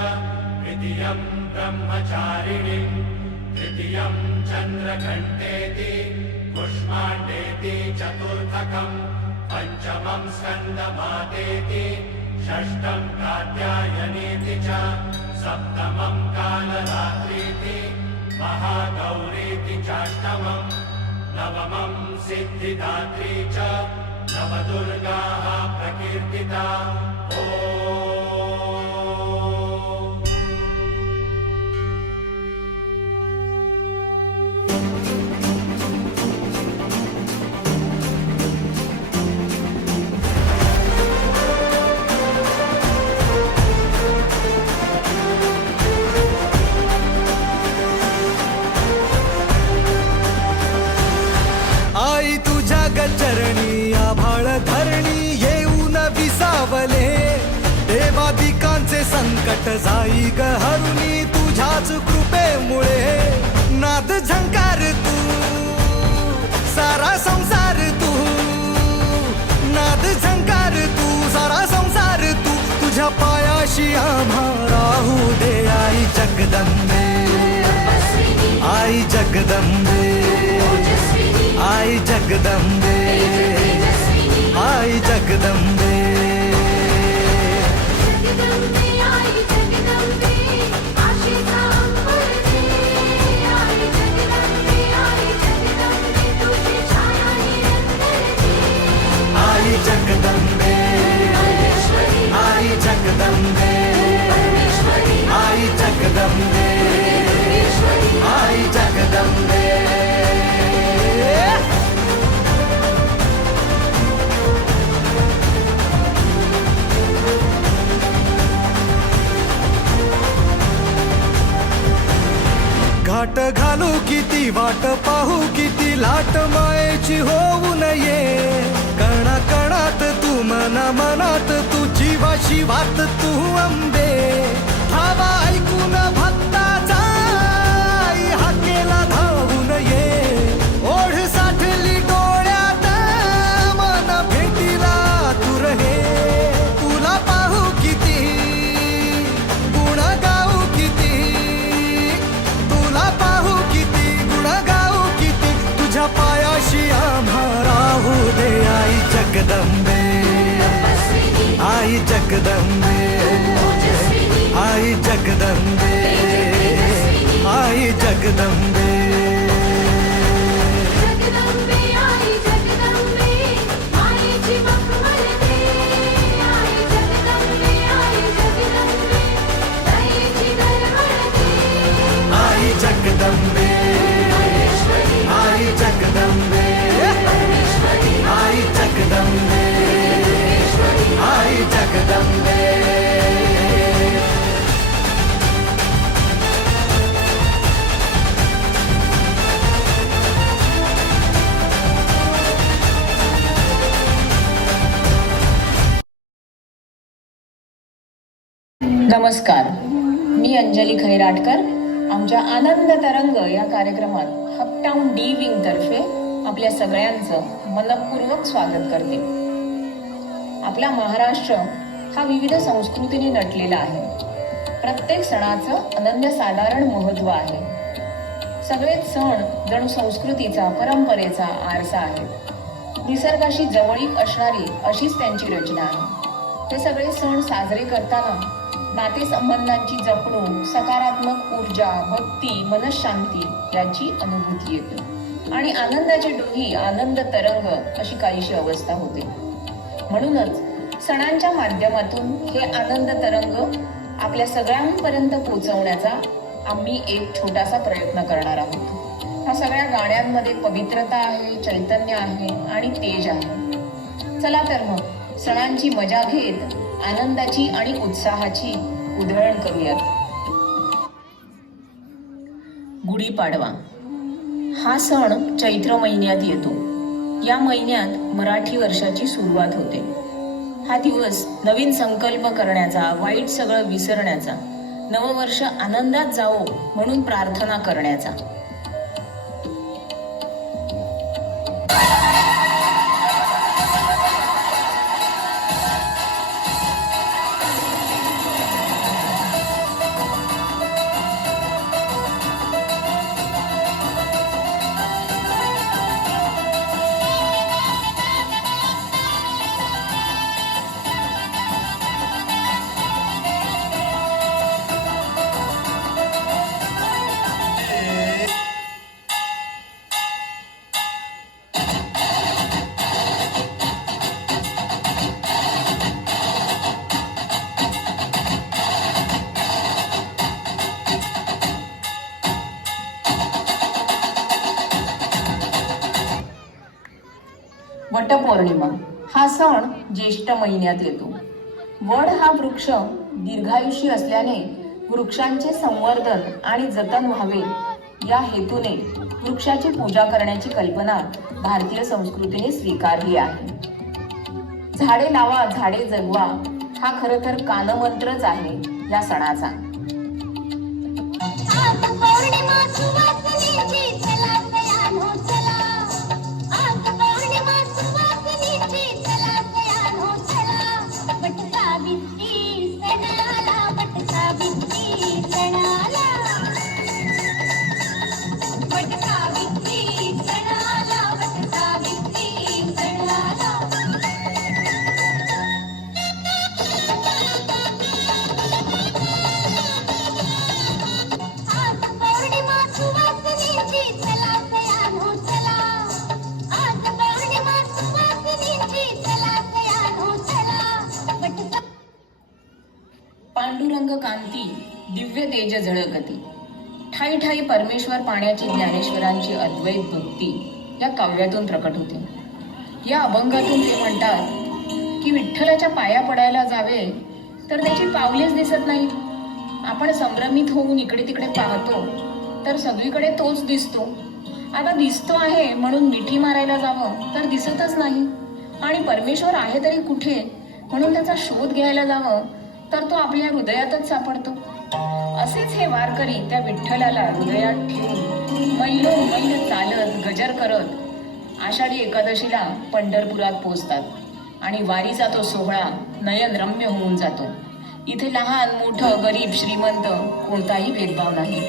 द्वितीयं ब्रह्मचारिणीं तृतीयं चन्द्रघण्टेति कुष्माण्डेति चतुर्थकं पंचमं स्कन्दमातेति षष्ठं कात्यायनीति च सप्तमं कालरात्रीति महागौरीति चाष्टमं नवमं सिद्धिदात्री च नवदुर्गाः प्रकीर्तिता। आई तुझ्या गचरणी आभाळ धरणी येऊन विसावले देवादिकांचे संकट जाई ग हरुणी तुझ्याच कृपेमुळे नाद झंकार तू सारा संसार तू नाद झंकार तू सारा संसार तू तुझ्या पायाशी आम्हा राहू दे आई जगदंबे आई जगदंबे आई जगदंबे आई जगदंबे जगदंबे आई जगदंबे आशीचा अंबर दे आई जगदंबे तुझी छाया निरंतर दे आई जगदंबे आई जगदंबे आई जगदंबे आई जगदंबे घाट घालू किती वाट पाहू किती लाट मायेची होऊ नये कणा कणात तू मना मनात तू जीवाशी वात तू अंबे धावा ऐकून भक्ताचा आई हाकेला धावून ये ओढ साठली डोळ्यात मन भेटीला तू रहे तुला पाहू किती गुण गाऊ किती तुला पाहू किती गुण गाऊ किती तुझ्या पायाशी आम्हा राहू दे आई जगदंबे आई जगदंबे आई जगदंबे आई जगदंबे जगदंबे आई जगदंबे मायेची मखमल दे आई जगदंबे दयेची दरवळ दे आई जगदंबे आई जगदंबे आई जगदंबे आई जगदंबे नमस्कार, मी अंजली खैराटकर. आमच्या आनंद तरंग या कार्यक्रमात हपटाऊन डी विंग तर्फे आपल्या सगळ्यांचं मनपूर्वक स्वागत करते. आपला महाराष्ट्र हा विविध संस्कृतीने नटलेला आहे. प्रत्येक सणाचं अनन्यसाधारण महत्त्व आहे. सगळेच सण जणू संस्कृतीचा परंपरेचा आरसा आहे. निसर्गाशी जवळीक असणारी अशीच त्यांची रचना आहे. हे सगळे सण साजरे करताना नातेसंबंधांची जपणूक, सकारात्मक ऊर्जा, भक्ती, मनशांती याची अनुभूती येते आणि आनंदाची डोही, आनंद तरंग अशी काहीशी अवस्था होते. म्हणूनच सणांच्या माध्यमातून हे आनंद तरंग आपल्या सगळ्यांपर्यंत पोहोचवण्याचा आम्ही एक छोटासा प्रयत्न करणार आहोत. ह्या सगळ्या गाण्यांमध्ये पवित्रता आहे, चैतन्य आहे आणि तेज आहे. चला तर मग सणांची मजा घेत आनंदाची आणि उत्साहाची उधळण करूयात. गुढीपाडवा हा सण चैत्र महिन्यात येतो. या महिन्यात मराठी वर्षाची सुरुवात होते. हा दिवस नवीन संकल्प करण्याचा, वाईट सगळं विसरण्याचा, नववर्ष आनंदात जावो म्हणून प्रार्थना करण्याचा. वटपौर्णिमा हा सण ज्येष्ठ महिन्यात येतो. वड हा वृक्ष दीर्घायुषी असल्याने वृक्षांचे संवर्धन आणि जतन व्हावे या हेतूने वृक्षाची पूजा करण्याची कल्पना भारतीय संस्कृतीने स्वीकारली आहे. झाडे लावा झाडे जगवा हा खरं तर कानमंत्रच आहे या सणाचा. आज पौर्णिमा सुवासिनीची चला तयानो चला. आज पौर्णिमा सुवासिनीची चला तयानो चला. वट सावित्री सणाला वट सावित्री सणाला. वट सावित्री सणाला वट सावित्री सणाला. आज पौर्णिमा सुवासिनीची चला तयानो चला. आज पौर्णिमा सुवासिनीची चला तयानो चला. वट पांडुरंग कांती दिव्य तेज झळकती. ठाई ठाई परमेश्वर पाण्याची ज्ञानेश्वरांची अद्वैत भक्ती या काव्यातून प्रकट होते. या अभंगातून ते म्हणतात की विठ्ठलाच्या पाया पडायला जावे तर त्याची पावलेच दिसत नाही. आपण संभ्रमित होऊन इकडे तिकडे पाहतो तर सगळीकडे तोच दिसतो. आता दिसतो आहे म्हणून मिठी मारायला जावं तर दिसतच नाही. आणि परमेश्वर आहे तरी कुठे म्हणून त्याचा शोध घ्यायला जावं तर तो आपल्या हृदयातच सापडतो. असेच हे वारकरी त्या विठ्ठलाला हृदयात ठेवून मैलोमैल चालत गजर करत आषाढी एकादशीला पंढरपुरात पोहोचतात आणि वारीचा तो सोहळा नयनरम्य होऊन जातो. इथे लहान मोठं गरीब श्रीमंत कोणताही भेदभाव नाही.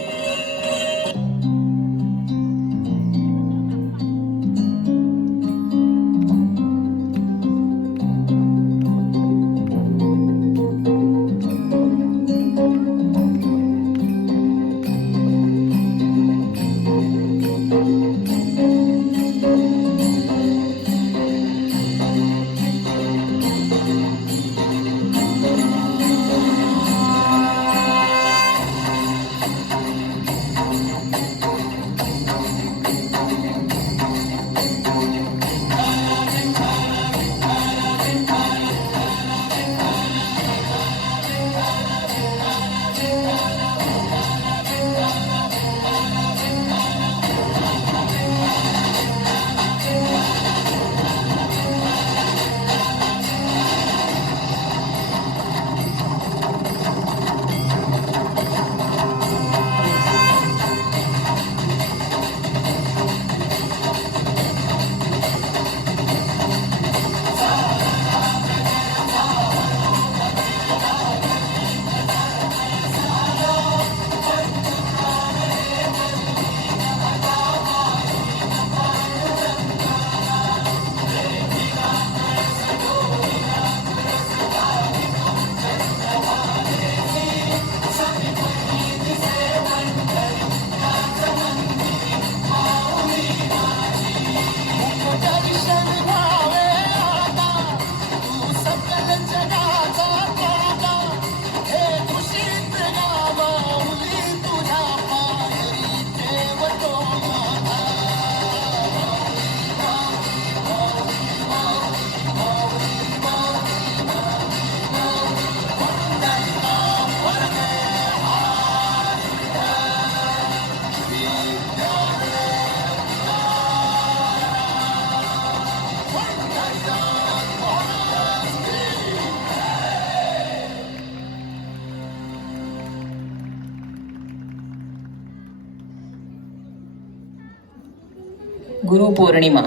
गुरु पौर्णिमा.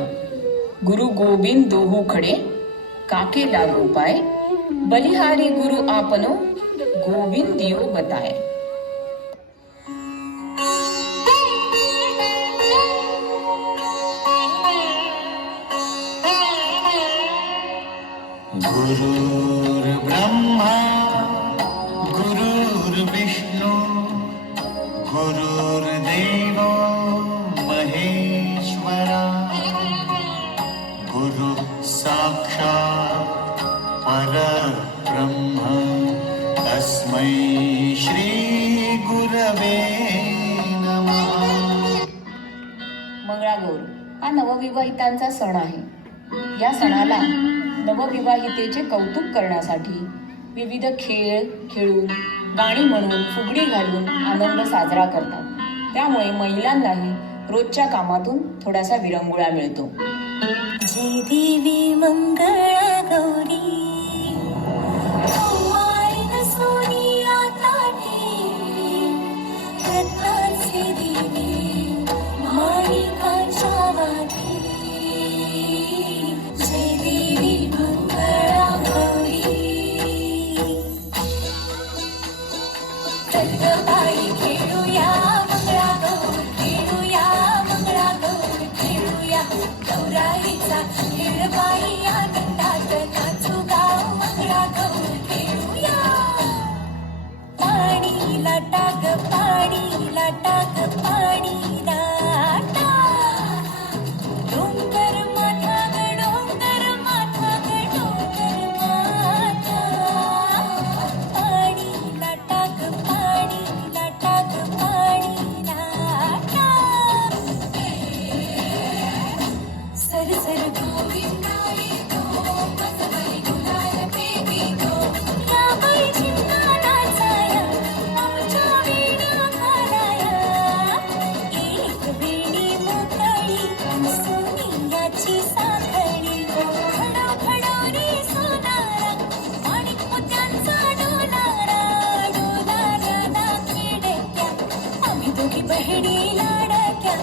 गुरु गोविंद दोहू खडे काके लागू पाय. बलिहारी गुरु आपनो गोविंद दियो बताय. गुरुर्ब्रह्मा गुरुर्विष्णु गुरुर्देवो महेश्वरा. गुरु साक्षात् परब्रह्म तस्मै श्री गुरवे नमः. मंगळागौर हा नवविवाहितांचा सण आहे. या सणाला नवविवाहितेचे कौतुक करण्यासाठी विविध खेळ खेळून, गाणी म्हणून, फुगडी घालून आनंद साजरा करतात. त्यामुळे महिलांनाही रोजच्या कामातून थोडासा विरंगुळा मिळतो. जय देवी मंगळा गौरी कुमारी सोनिया ताठी रत्नाचे दिवे माणिकाच्या वाटी. जय देवी मंगळा गौरी रत्नबाई खेळूया मंगळा गौर खेळूया मंगळा गौर खेळूया गौराईचा खेळबाई आनंदात नाचू गाव मंगळा गौर खेळूया. पाणी लाटा ग पाणी लाटा ग पाणी लाटा डोंगर माथा ग डोंगर माथा ग डोंगर माथा. पाणी लाटा ग पाणी लाटा ग पाणी लाटा. सर सर गोविंदाई गो पतवरी गुलाल बेबी गो. या बाई चिमणा नाचाया आमच्या वीणा घालाया. एक वेणी मोकळी सोनियाची साखळी खडो खडो रे सोनारा माणिक मोत्यांचा डोलारा डोलारा ना खेड्याच्या आम्ही दोघी बहिणी लाडक्या.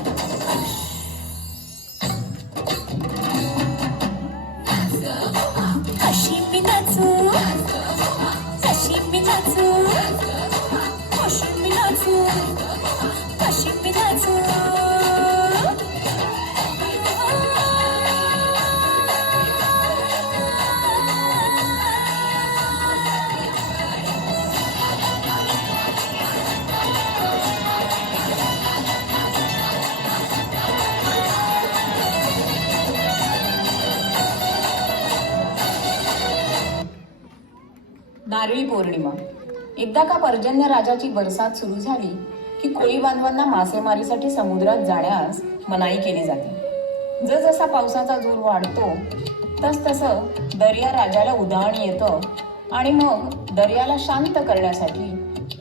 कशी मी नाचू कशी मी नाचू कशी मी नाचू कशी मी नाचू. नारळी पौर्णिमा. एकदा का पर्जन्य राजाची बरसात सुरू झाली की कोळी बांधवांना मासेमारीसाठी समुद्रात जाण्यास मनाई केली जाते. जसजसा पावसाचा जोर वाढतो तसतसं दर्या राजाला उधाण येतं आणि मग दर्याला शांत करण्यासाठी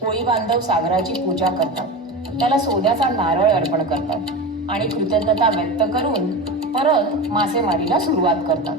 कोळी बांधव सागराची पूजा करतात. त्याला सोन्याचा नारळ अर्पण करतात आणि कृतज्ञता व्यक्त करून परत मासेमारीला सुरुवात करतात.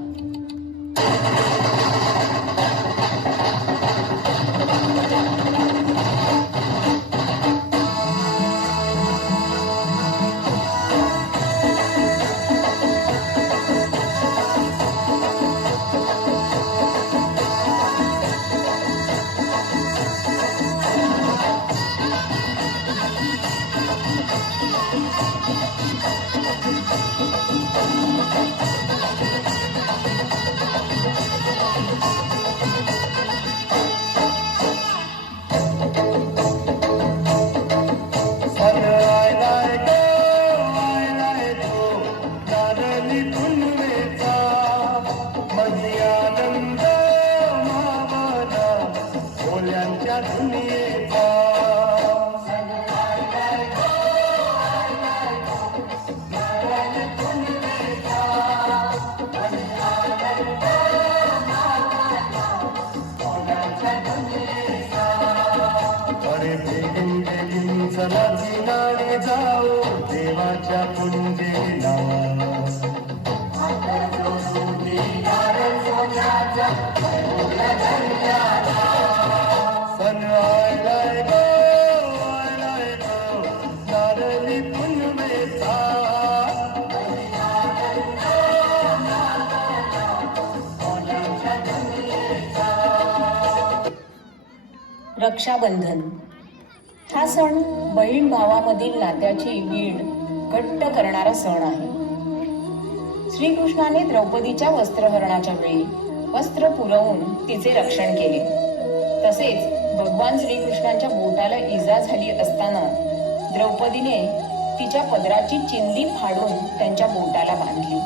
चला जिनाने जाऊ देवाच्या कुंजेला. सण आलाय गो नारळी पुनवेचा. रक्षाबंधन हा सण बहीण भावामधील नात्याची वीण घट्ट करणारा सण आहे. श्रीकृष्णाने द्रौपदीच्या वस्त्रहरणाच्या वेळी वस्त्र पुरवून तिचे रक्षण केले. तसेच भगवान श्रीकृष्णांच्या बोटाला इजा झाली असताना द्रौपदीने तिच्या पदराची चिंदी फाडून त्यांच्या बोटाला बांधली.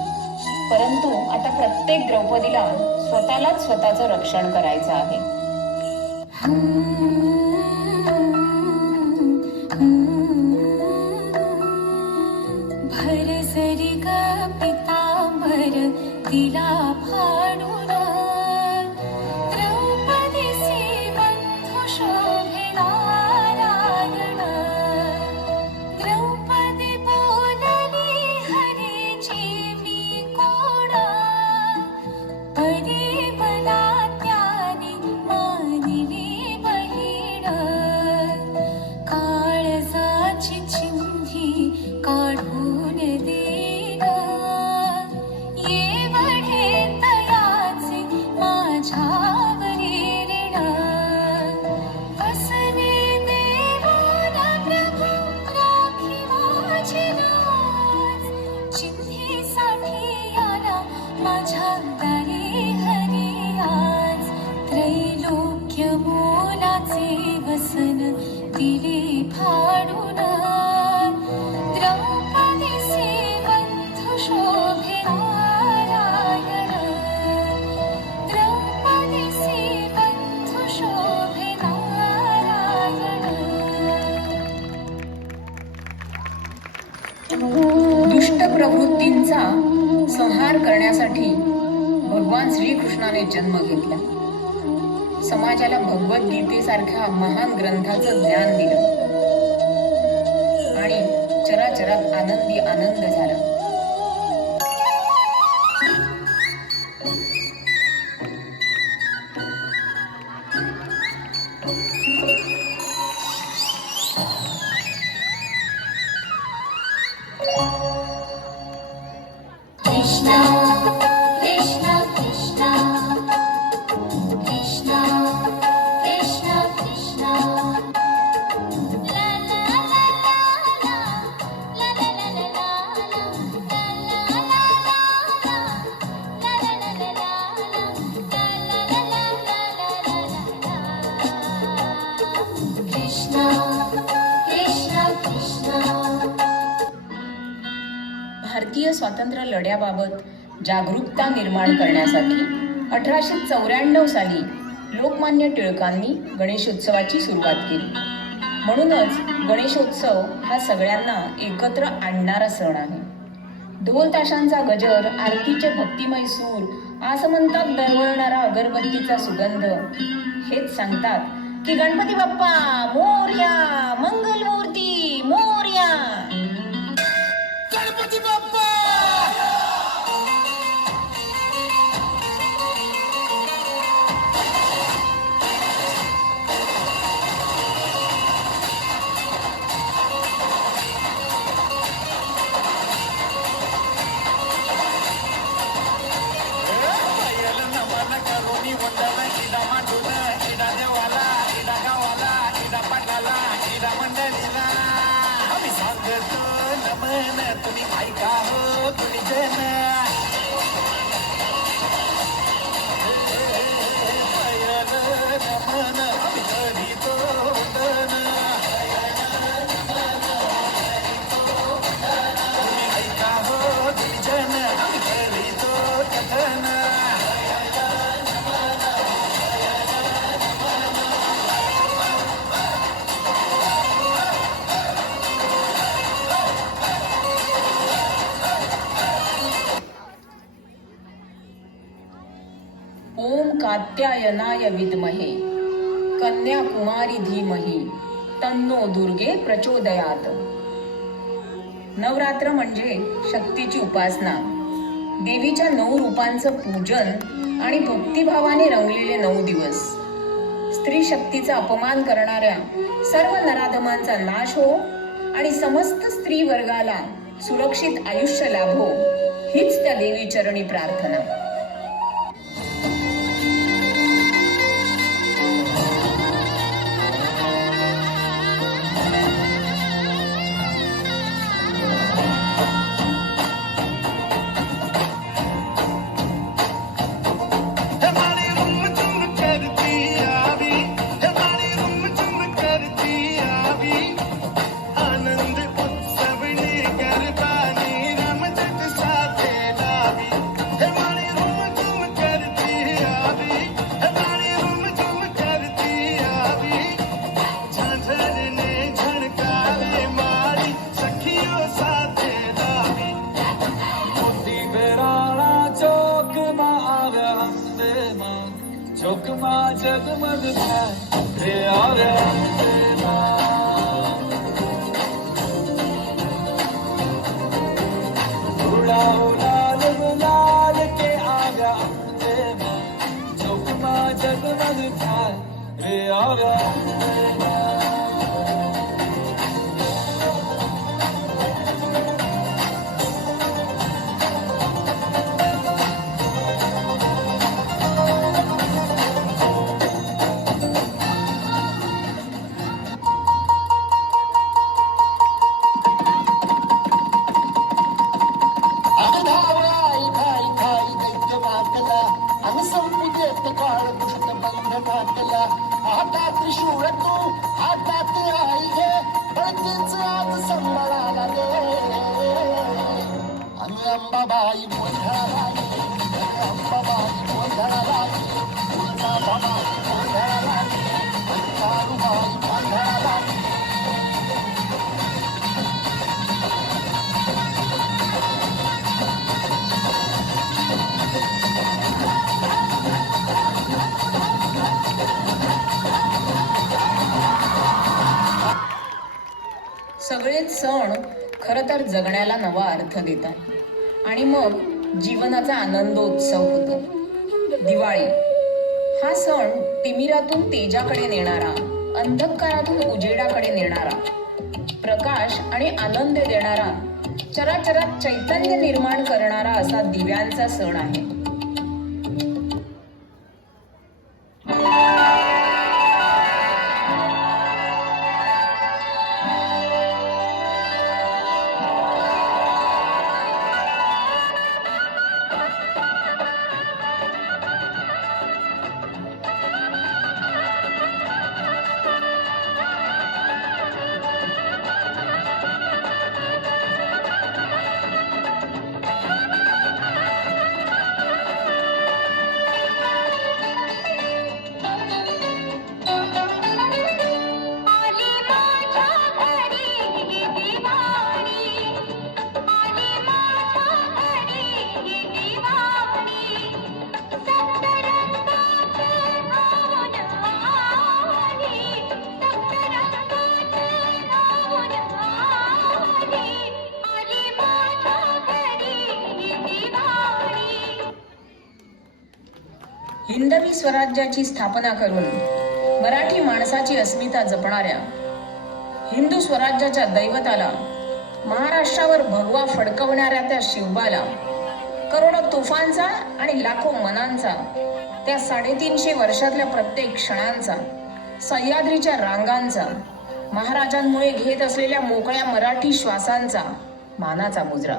परंतु आता प्रत्येक द्रौपदीला स्वतःलाच स्वतःचं रक्षण करायचं आहे. भर जरी ग पितांबर तिला फाडून द्रौपदीचे बंधू शोभे नारायण द्रौपदीचे बंधू शोभे नारायण दुष्ट प्रवृत्तींचा संहार करण्यासाठी भगवान श्रीकृष्णाने जन्म घेतला. समाजाला भगवद्गीतेसारख्या महान ग्रंथाचं ज्ञान दिलं आणि चराचरात आनंदी आनंद झाला. कृष्णा कृष्णा कृष्णा कृष्णा कृष्णा कृष्णा ला ला ला ला ला ला ला ला कृष्णा कृष्णा कृष्णा भारतीय स्वातंत्र्य लढ्याबाबत जागरूकता निर्माण करण्यासाठी 1894 साली लोकमान्य टिळकांनी गणेशोत्सवाची सुरुवात केली. म्हणूनच गणेशोत्सव हा सगळ्यांना एकत्र आणणारा सण आहे. ढोल ताशांचा गजर, आरतीचे भक्तिमय सूर, आसमंतात दरवळणारा अगरबत्तीचा सुगंध हेच सांगतात की गणपती बाप्पा मोरया, मंगलमूर्ती मोरया. गणपती बाप्पा तुम्ही ऐका हो तुम्ही जन नमन आम्ही करीतो वंदन तुम्ही ऐका हो तुम्ही जन आम्ही करीतो कथन ओम कात्यायनाय विद्महे कन्याकुमारी धीमहि तन्नो दुर्गे प्रचोदयात. नवरात्र म्हणजे शक्तीची उपासना, देवीच्या 9 रूपांचं पूजन आणि भक्तिभावाने रंगलेले 9 दिवस. स्त्री शक्तीचा अपमान करणाऱ्या सर्व नराधमांचा नाश हो आणि समस्त स्त्री वर्गाला सुरक्षित आयुष्य लाभो, हीच त्या देवी चरणी प्रार्थना. जगमग रे आवे उड़ा उलाल गुलाल के आगा चौकमा जगमग रे आवे सगळेच सण खरं तर जगण्याला नवा अर्थ देतात आणि मग जीवनाचा आनंदोत्सव होतो. दिवाळी हा सण तिमिरातून तेजाकडे नेणारा, अंधकारातून उजेडाकडे नेणारा, प्रकाश आणि आनंद देणारा, चराचरात चैतन्य निर्माण करणारा असा दिव्यांचा सण आहे. आली माझ्या घरी ही दिवाळी, आली माझ्या घरी ही दिवाळी, सप्तरंगात राहून आली, सप्तरंगात राहून आली, आली माझ्या घरी ही दिवाळी. हिंदवी स्वराज्याची स्थापना करून मराठी माणसाची अस्मिता जपणाऱ्या हिंदू स्वराज्याच्या दैवताला, महाराष्ट्रावर भगवा फडकवणाऱ्या त्या शिवबाला, करोडो तोफांचा आणि लाखो मनांचा, त्या 350 वर्षातल्या प्रत्येक क्षणांचा, सह्याद्रीच्या रांगांचा, महाराजांमुळे घेत असलेल्या मोकळ्या मराठी श्वासांचा मानाचा मुजरा.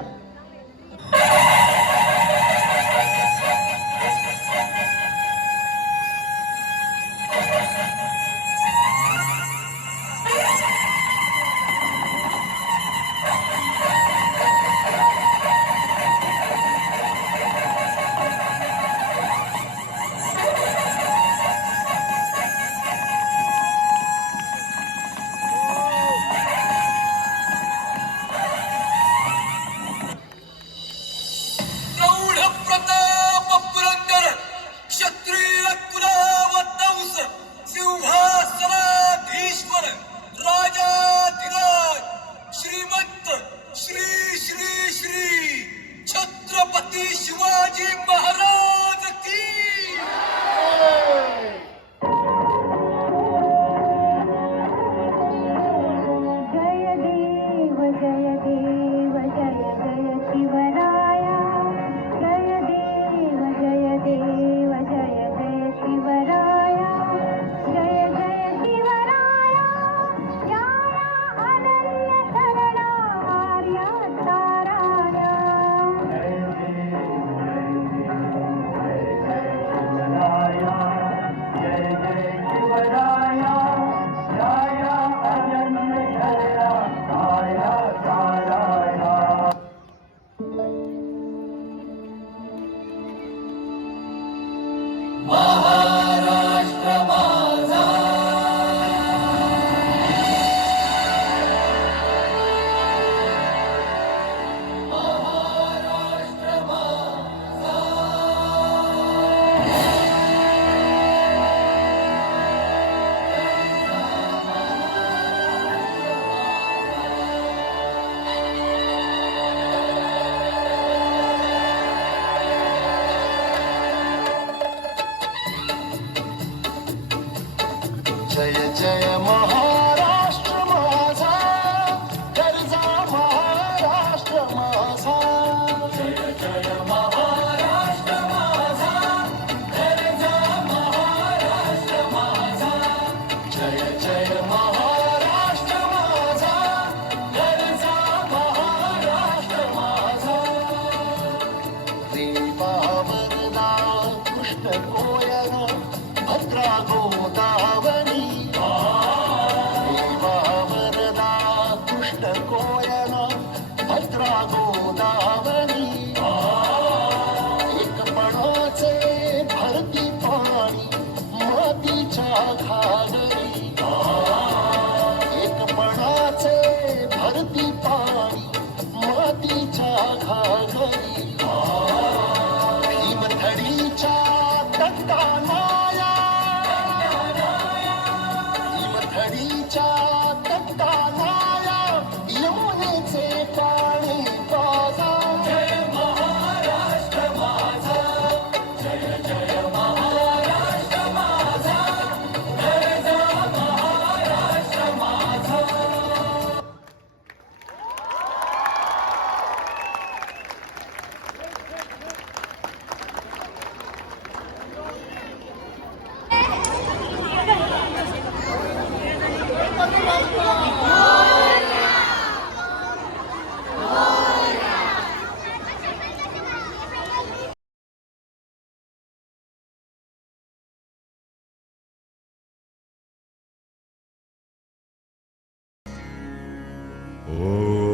ॐ